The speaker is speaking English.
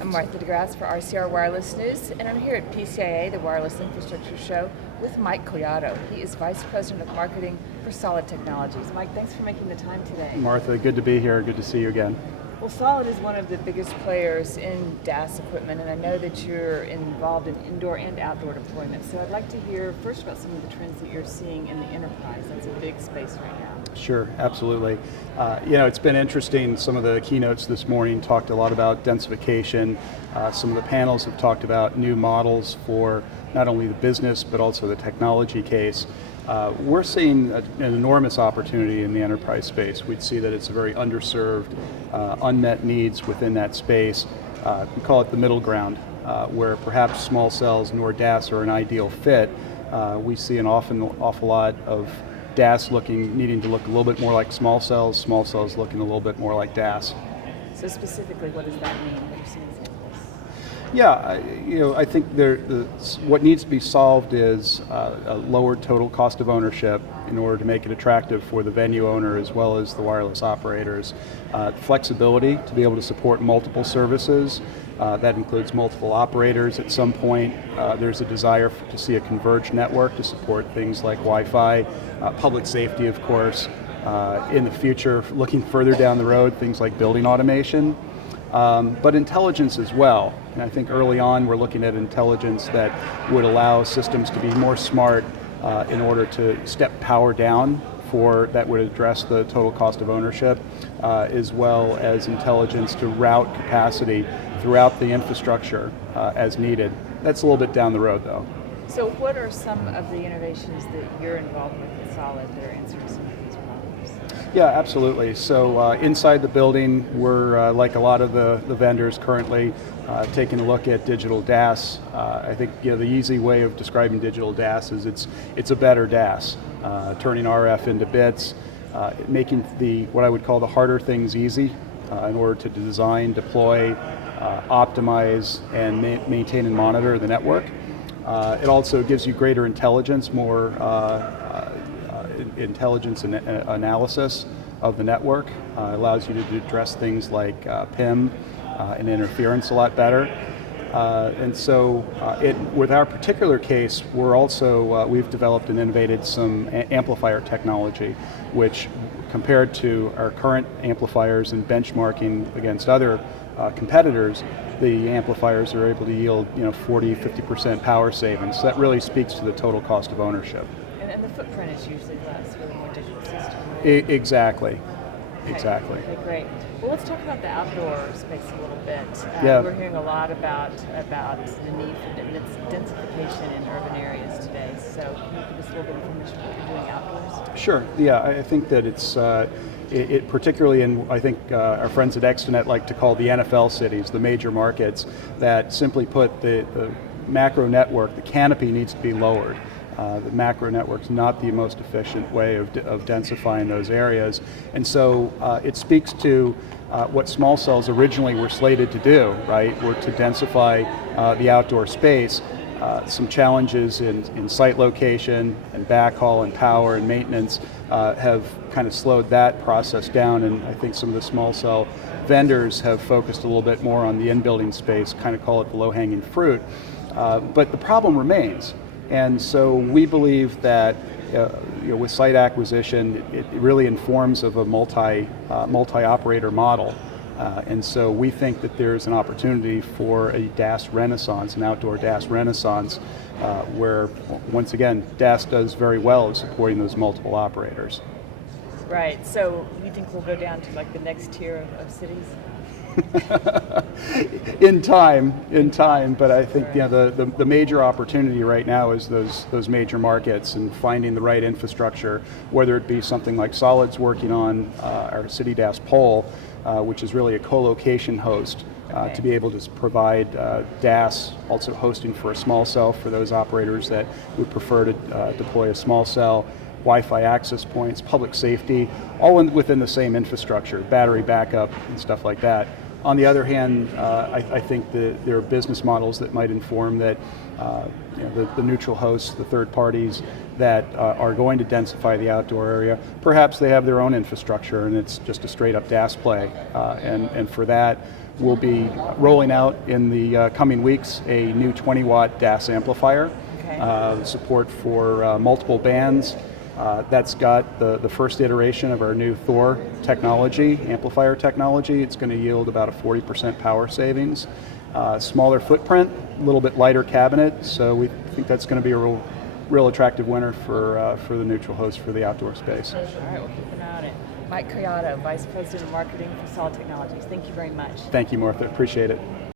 I'm Martha DeGrasse for RCR Wireless News, and I'm here at PCIA, the Wireless Infrastructure Show, with Mike Collado. He is Vice President of Marketing for SOLiD Technologies. Mike, thanks for making the time today. Martha, good to be here. Good to see you again. Well, SOLiD is one of the biggest players in DAS equipment, and I know that you're involved in indoor and outdoor deployment. So I'd like to hear first about some of the trends that you're seeing in the enterprise. That's a big space right now. Sure, absolutely. It's been interesting. Some of the keynotes this morning talked a lot about densification. Some of the panels have talked about new models for not only the business, but also the technology case. We're seeing an enormous opportunity in the enterprise space. We'd see that it's a very underserved, unmet needs within that space. We call it the middle ground, where perhaps small cells nor DAS are an ideal fit. We see an awful lot of DAS needing to look a little bit more like small cells looking a little bit more like DAS. So specifically, what does that mean? What are some examples? Yeah, I think what needs to be solved is a lower total cost of ownership in order to make it attractive for the venue owner as well as the wireless operators. Flexibility to be able to support multiple services. That includes multiple operators at some point. There's a desire to see a converged network to support things like Wi-Fi, public safety, of course. In the future, looking further down the road, things like building automation. But intelligence as well. And I think early on we're looking at intelligence that would allow systems to be more smart in order to step power down that would address the total cost of ownership, as well as intelligence to route capacity throughout the infrastructure as needed. That's a little bit down the road though. So what are some of the innovations that you're involved with at SOLiD that are answering some of these problems? Yeah, absolutely. So inside the building, we're like a lot of the vendors currently taking a look at digital DAS. I think the easy way of describing digital DAS is it's a better DAS, turning RF into bits, making what I would call the harder things easy in order to design, deploy, optimize, and maintain and monitor the network. It also gives you greater intelligence, more intelligence and analysis of the network. Allows you to address things like PIM and interference a lot better. And so with our particular case, we've developed and innovated some amplifier technology, which compared to our current amplifiers and benchmarking against other competitors, the amplifiers are able to yield 40-50% power savings. So that really speaks to the total cost of ownership. And the footprint is usually less with a more digital system. Exactly. Okay. Exactly. Okay, great. Well, let's talk about the outdoor space a little bit. Yeah. We're hearing a lot about the need for densification in urban areas today. So can you give us a little bit of information on what you're doing outdoors? Sure. Yeah, I think that it's particularly in, I think our friends at Extenet like to call the NFL cities, the major markets, that simply put the macro network, the canopy needs to be lowered. The macro network's not the most efficient way of densifying those areas. And so it speaks to what small cells originally were slated to do, right? Were to densify the outdoor space. Some challenges in site location and backhaul and power and maintenance have kind of slowed that process down, and I think some of the small cell vendors have focused a little bit more on the in-building space, kind of call it the low-hanging fruit. But the problem remains. And so we believe that with site acquisition, it really informs of a multi-operator model. And so we think that there's an opportunity for a DAS renaissance, an outdoor DAS renaissance, where, once again, DAS does very well at supporting those multiple operators. Right, so you think we'll go down to like the next tier of cities? in time, but I think the major opportunity right now is those major markets and finding the right infrastructure, whether it be something like SOLiD's working on our City DAS pole, which is really a co-location host to be able to provide DAS, also hosting for a small cell for those operators that would prefer to deploy a small cell, Wi-Fi access points, public safety, all within the same infrastructure, battery backup and stuff like that. On the other hand, I think there are business models that might inform that the neutral hosts, the third parties that are going to densify the outdoor area, perhaps they have their own infrastructure and it's just a straight up DAS play. And for that, We'll be rolling out in the coming weeks a new 20-watt DAS amplifier, Okay. support for multiple bands. That's got the first iteration of our new Thor technology, amplifier technology. It's going to yield about a 40% power savings. Smaller footprint, a little bit lighter cabinet, so we think that's going to be a real attractive winner for the neutral host for the outdoor space. All right, we'll keep an eye on it. Mike Collado, Vice President of Marketing for SOLiD Technologies. Thank you very much. Thank you, Martha. Appreciate it.